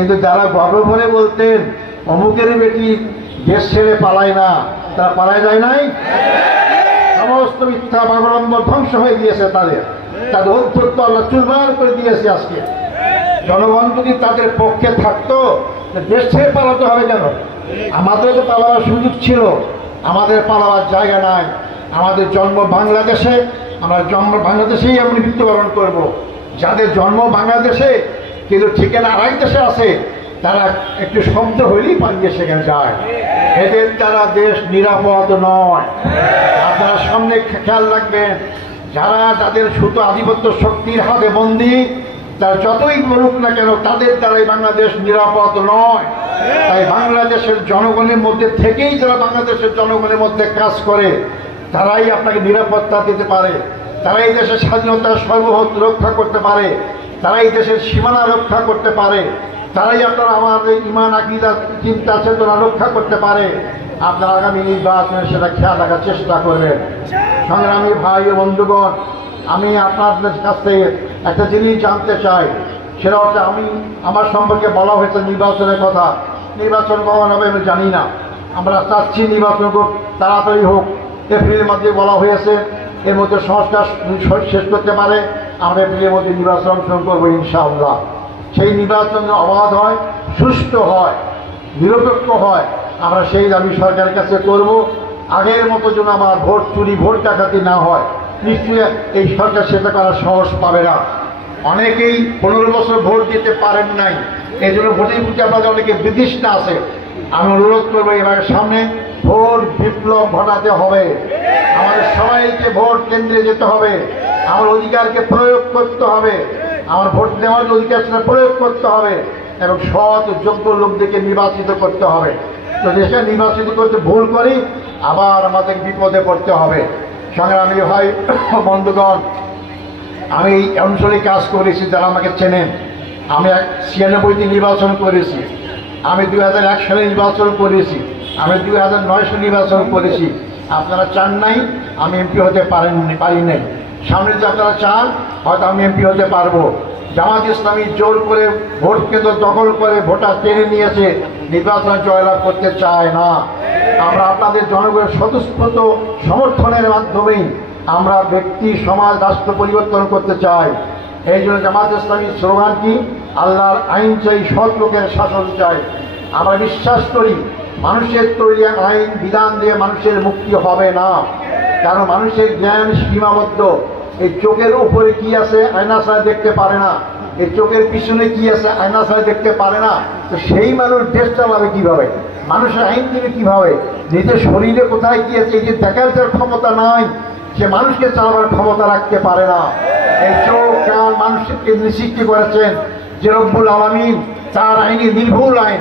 কিন্তু যারা গর্ব ভরে বলতেন অমুকের বেটি দেশ ছেড়ে পালায় না, তারা পালায় যায় নাই। সমস্ত মিথ্যা অবলম্বন ধ্বংস হয়ে গিয়েছে, তাদের অধ্যত্ব আল্লাহ চুরমার করে দিয়েছে। আজকে জনগণ যদি তাদের পক্ষে থাকতো, দেশ ছেড়ে পালাতে হবে কেন? আমাদের তো পালাবার সুযোগ ছিল, আমাদের পালাবার জায়গা নাই। আমাদের জন্ম বাংলাদেশে, আমরা জন্ম বাংলাদেশেই আমরা মৃত্যুবরণ করব। যাদের জন্ম বাংলাদেশে কিন্তু ঠিকানা আরেক দেশে আছে, তারা একটু শব্দ হইলেই পালিয়ে সেখানে যায়। এদের দ্বারা দেশ নিরাপদ নয়। আপনারা সামনে খেয়াল রাখবেন, যারা তাদের শুধু আধিপত্য শক্তির হাতে বন্দী, তারা যতই বলুক না কেন, তাদের দ্বারাই বাংলাদেশ নিরাপদ নয়। তাই বাংলাদেশের জনগণের মধ্যে থেকেই যারা বাংলাদেশের জনগণের মধ্যে কাজ করে, তারাই আপনাকে নিরাপত্তা দিতে পারে, তারাই দেশের স্বাধীনতা সর্বভৌম রক্ষা করতে পারে, তারাই দেশের সীমানা রক্ষা করতে পারে, তারাই আপনারা আমাদের ইমান আকীদা চিন্তা চেতনা রক্ষা করতে পারে। আপনারা আগামী নির্বাচনে সেটা খেয়াল রাখার চেষ্টা করবেন। সংগ্রামী ভাই ও বন্ধুগণ, আমি আপনাদের কাছ থেকে একটা জিনিস জানতে চাই, সেটা হচ্ছে আমার সম্পর্কে বলা হয়েছে নির্বাচনের কথা। নির্বাচন কখন হবে আমি জানি না, আমরা চাচ্ছি নির্বাচন খুব তাড়াতাড়ি হোক। এপ্রিলের মধ্যে বলা হয়েছে, এর মধ্যে সংস্কার শেষ করতে পারে, আমরা এপ্রিলের মধ্যে নির্বাচন অংশগ্রহণ করবো ইনশাআল্লাহ। সেই নির্বাচন অবাধ হয়, সুষ্ঠু হয়, নিরপেক্ষ হয়, আমরা সেই দাবি সরকারের কাছে করব। আগের মতো যেন আমার ভোট চুরি, ভোট ডাকাতি না হয়। নিশ্চয়ই এই সরকার সেটা করার সাহস পাবে না। অনেকেই 15 বছর ভোট দিতে পারেন নাই, এই জন্য ভোটের প্রতি আপনাদের অনেকে বিতৃষ্ণা আছে। আমি অনুরোধ করবো, এবার সামনে ভোট বিপ্লব ঘটাতে হবে। আমাদের সবাইকে ভোট কেন্দ্রে যেতে হবে, আমার অধিকারকে প্রয়োগ করতে হবে, আমার ভোট দেওয়ার অধিকার সেটা প্রয়োগ করতে হবে, এবং সৎ যোগ্য লোকদেরকে নির্বাচিত করতে হবে। তো দেশে নির্বাচিত করতে ভুল করি, আবার আমাদের বিপদে পড়তে হবে। সংগ্রামী ভাই বন্ধুগণ, আমি এই অঞ্চলে কাজ করেছি, যারা আমাকে চেনেন। আমি 96তে নির্বাচন করেছি, আমি 2001 সালে নির্বাচন করেছি, আমি 2009 সালে নির্বাচন করেছি। আপনারা চান নাই, আমি এমপি হতে পারি নাই। সামনে যদি আপনারা চান, হয়তো আমি এমপি হতে পারবো। জামাত ইসলামী জোর করে ভোট কেন্দ্র দখল করে ভোটার টেনে নিয়েছে, নির্বাচনে জয়লাভ করতে চায় না। আমরা আপনাদের জনগণের স্বতঃস্ফূর্ত সমর্থনের মাধ্যমেই আমরা ব্যক্তি, সমাজ, রাষ্ট্র পরিবর্তন করতে চাই। এই জন্য জামাত ইসলামীর স্লোগান কি? আল্লাহর আইন চাই, সৎ লোকের শাসন চাই। আমরা বিশ্বাস করি, মানুষের তৈরি আইন বিধান দিয়ে মানুষের মুক্তি হবে না, কারণ মানুষের জ্ঞান সীমাবদ্ধ। এই চোখের উপরে কি আছে আয়না ছাড়া দেখতে পারে না, এই চোখের পিছনে কি আছে আয়না ছাড়া দেখতে পারে না। তো সেই মানুষ দেশ চালাবে কীভাবে? মানুষের আইন দিবে কীভাবে? নিজের শরীরে কোথায় কি আছে এই যে দেখার যার ক্ষমতা নাই, সে মানুষকে চালাবার ক্ষমতা রাখতে পারে না। এই চোখ কান মানুষকে সৃষ্টি করেছেন যে রব্বুল আলামিন, তার আইনে নির্ভুল আইন।